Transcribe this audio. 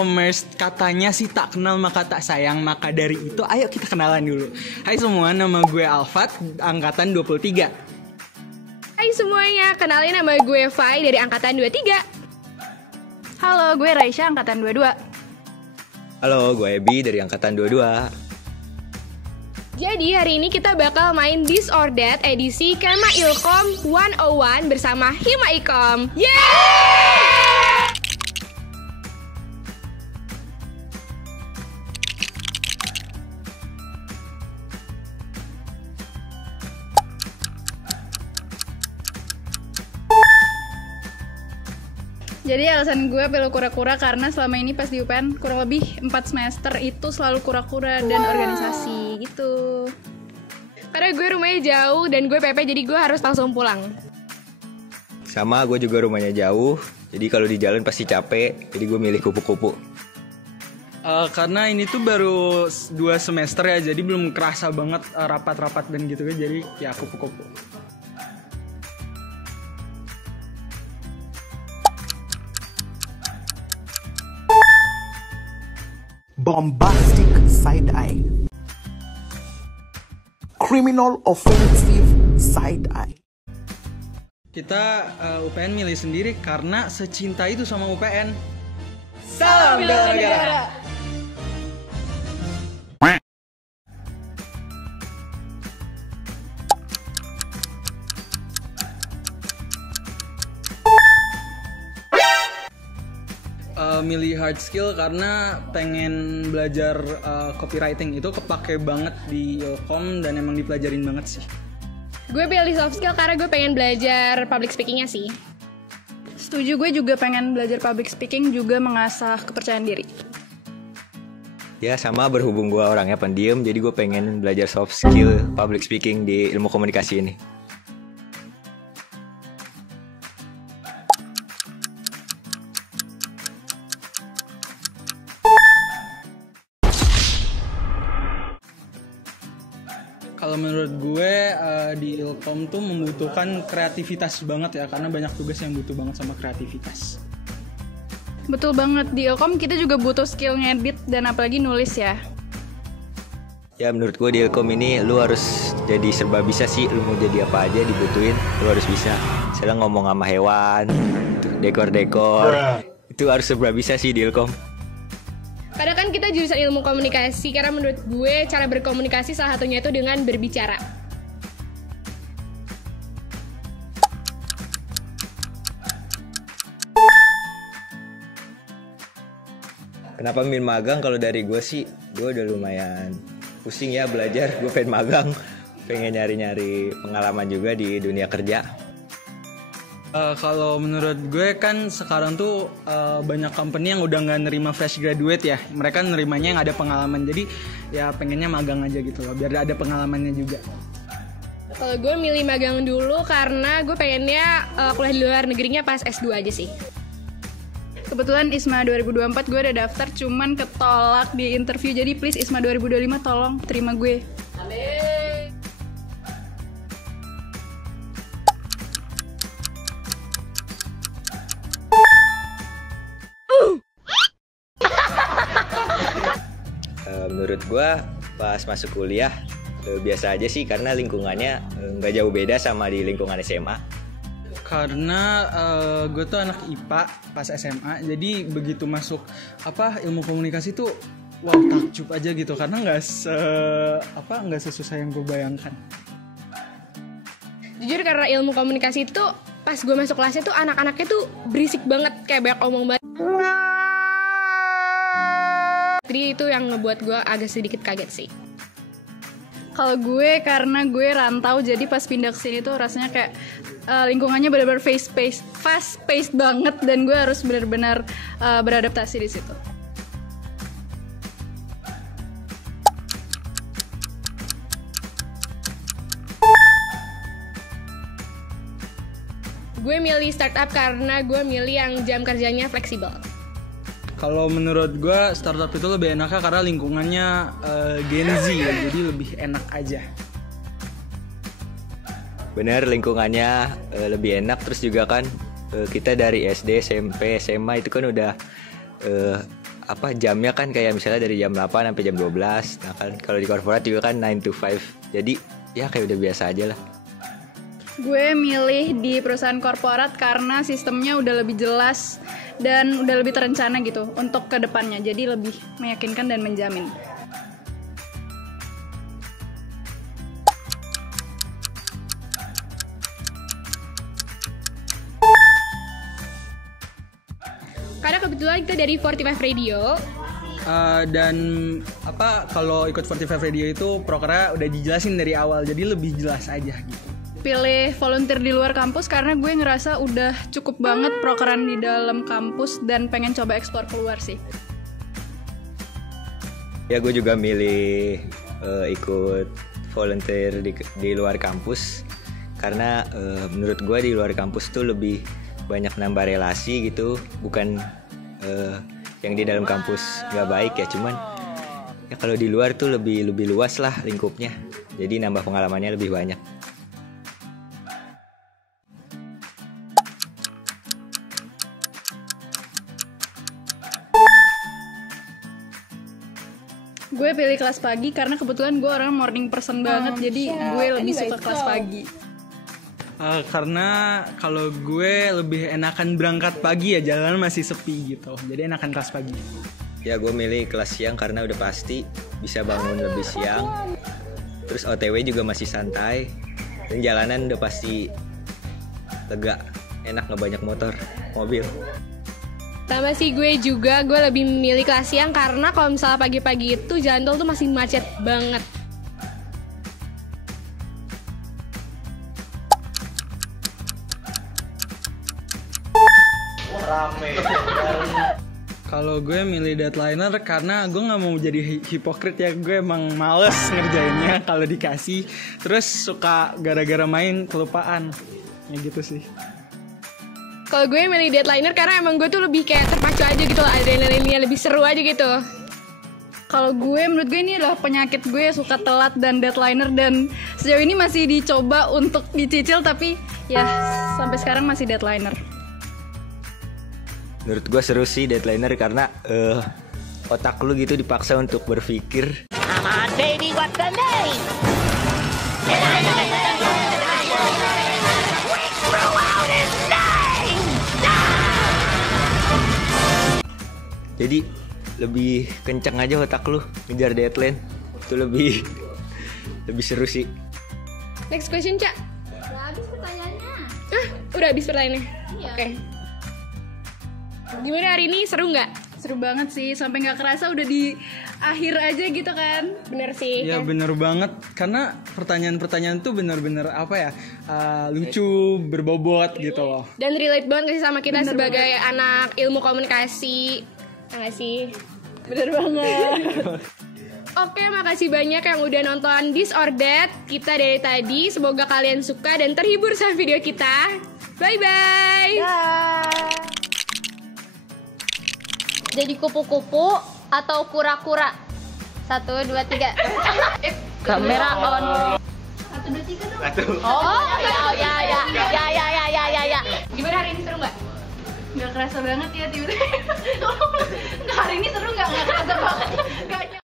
e-commerce. Katanya sih tak kenal maka tak sayang. Maka dari itu ayo kita kenalan dulu. Hai semua, nama gue Alfat, angkatan 23. Hai semuanya, kenalin nama gue Fai dari angkatan 23. Halo, gue Raisya, angkatan 22. Halo, gue Ebi dari angkatan 22. Jadi hari ini kita bakal main This or That edisi Kema Ilkom 101 bersama Hima Ikom. Yeay! Jadi alasan gue pilih kura-kura karena selama ini pas di UPN kurang lebih 4 semester itu selalu kura-kura dan organisasi gitu. Karena gue rumahnya jauh dan gue PP jadi gue harus langsung pulang. Sama, gue juga rumahnya jauh, jadi kalau di jalan pasti capek, jadi gue milih kupu-kupu. Karena ini tuh baru 2 semester ya, jadi belum kerasa banget rapat-rapat dan gitu kan, jadi ya kupu-kupu. Bombastic side-eye. Criminal offensive side-eye. Kita UPN milih sendiri karena secinta itu sama UPN. Salam bela negara. Milih hard skill karena pengen belajar copywriting, itu kepake banget di Ilkom dan emang dipelajarin banget sih. Gue pilih soft skill karena gue pengen belajar public speakingnya sih. Setuju, gue juga pengen belajar public speaking, juga mengasah kepercayaan diri. Ya sama, berhubung gue orangnya pendiam, jadi gue pengen belajar soft skill public speaking di ilmu komunikasi ini. Kalau menurut gue di Ilkom tuh membutuhkan kreativitas banget ya, karena banyak tugas yang butuh banget sama kreativitas. Betul banget, di Ilkom kita juga butuh skill ngedit dan apalagi nulis ya. Ya menurut gue di Ilkom ini lu harus jadi serba bisa sih, lu mau jadi apa aja dibutuhin, lu harus bisa. Misalnya ngomong sama hewan, dekor-dekor, itu harus serba bisa sih di Ilkom. Padahal kan kita jurusan ilmu komunikasi, karena menurut gue cara berkomunikasi salah satunya itu dengan berbicara. Kenapa milih magang? Kalau dari gue sih, gue udah lumayan pusing ya belajar, gue pengen magang, pengen nyari-nyari pengalaman juga di dunia kerja. Kalau menurut gue kan sekarang tuh banyak company yang udah nggak nerima fresh graduate ya, mereka nerimanya yang ada pengalaman, jadi ya pengennya magang aja gitu loh, biar ada pengalamannya juga. Kalau gue milih magang dulu karena gue pengennya kuliah di luar negerinya pas S2 aja sih. Kebetulan ISMA 2024 gue udah daftar, cuman ketolak di interview, jadi please ISMA 2025 tolong terima gue. Amin. Menurut gue pas masuk kuliah biasa aja sih, karena lingkungannya nggak jauh beda sama di lingkungan SMA. Karena gue tuh anak IPA pas SMA, jadi begitu masuk ilmu komunikasi tuh wow, takjub aja gitu, karena nggak sesusah yang gue bayangkan. Jujur karena ilmu komunikasi itu pas gue masuk kelasnya tuh anak-anaknya tuh berisik banget, kayak banyak omong banget. Jadi itu yang ngebuat gue agak sedikit kaget sih. Kalau gue karena gue rantau, jadi pas pindah ke sini tuh rasanya kayak lingkungannya benar-benar fast paced banget, dan gue harus benar-benar beradaptasi di situ. Gue milih startup karena gue milih yang jam kerjanya fleksibel. Kalau menurut gue startup itu lebih enaknya karena lingkungannya Gen Z ya, jadi lebih enak aja. Bener, lingkungannya lebih enak, terus juga kan kita dari SD, SMP, SMA itu kan udah apa jamnya kan kayak misalnya dari jam 8 sampai jam 12. Nah kan kalau di korporat juga kan 9 to 5. Jadi ya kayak udah biasa aja lah. Gue milih di perusahaan korporat karena sistemnya udah lebih jelas dan udah lebih terencana gitu untuk ke depannya. Jadi lebih meyakinkan dan menjamin. Karena kebetulan kita dari 45 Radio. Dan apa kalau ikut 45 Radio itu prokernya udah dijelasin dari awal, jadi lebih jelas aja gitu. Pilih volunteer di luar kampus karena gue ngerasa udah cukup banget prokeran di dalam kampus dan pengen coba eksplor keluar sih. Ya gue juga milih ikut volunteer di luar kampus karena menurut gue di luar kampus tuh lebih banyak nambah relasi gitu, bukan yang di dalam kampus nggak baik ya, cuman ya kalau di luar tuh lebih luas lah lingkupnya, jadi nambah pengalamannya lebih banyak. Gue pilih kelas pagi karena kebetulan gue orang morning person banget, jadi gue lebih suka kelas pagi. Karena kalau gue lebih enakan berangkat pagi ya, jalanan masih sepi gitu, jadi enakan kelas pagi. Ya gue milih kelas siang karena udah pasti bisa bangun lebih siang, terus OTW juga masih santai, dan jalanan udah pasti lega, enak nggak banyak motor, mobil. Sama sih gue juga, gue lebih memilih kelas siang karena kalau misalnya pagi-pagi itu jalan tol tuh masih macet banget. Kalau gue milih deadliner karena gue nggak mau jadi hipokrit ya, gue emang males ngerjainnya kalau dikasih, terus suka gara-gara main kelupaan, ya gitu sih. Kalau gue milih deadliner karena emang gue tuh lebih kayak terpacu aja gitu, adrenalinnya lebih seru aja gitu. Kalau gue, menurut gue ini adalah penyakit gue, suka telat dan deadliner, dan sejauh ini masih dicoba untuk dicicil, tapi ya sampai sekarang masih deadliner. Menurut gue seru sih deadliner karena otak lu gitu dipaksa untuk berpikir. Jadi lebih kencang aja otak lu ngejar deadline, itu lebih seru sih. Next question, Cak. Udah habis pertanyaannya. Udah habis pertanyaannya? Iya. Oke. Gimana hari ini, seru nggak? Seru banget sih, sampai nggak kerasa udah di akhir aja gitu kan. Bener sih. Ya bener banget, karena pertanyaan-pertanyaan tuh bener-bener apa ya, lucu, berbobot gitu loh. Dan relate banget sih sama kita Bener sebagai anak ilmu komunikasi. Nggak sih? Bener banget. Oke, makasih banyak yang udah nonton This or That kita dari tadi. Semoga kalian suka dan terhibur sama video kita. Bye-bye. Jadi kupu-kupu atau kura-kura? 1, 2, 3. Kamera on. 1, 2, 3 dong. Oh, ya. Gimana hari ini, seru nggak? Nggak kerasa banget ya tiba-tiba. Nggak, hari ini seru nggak kerasa banget. Nggak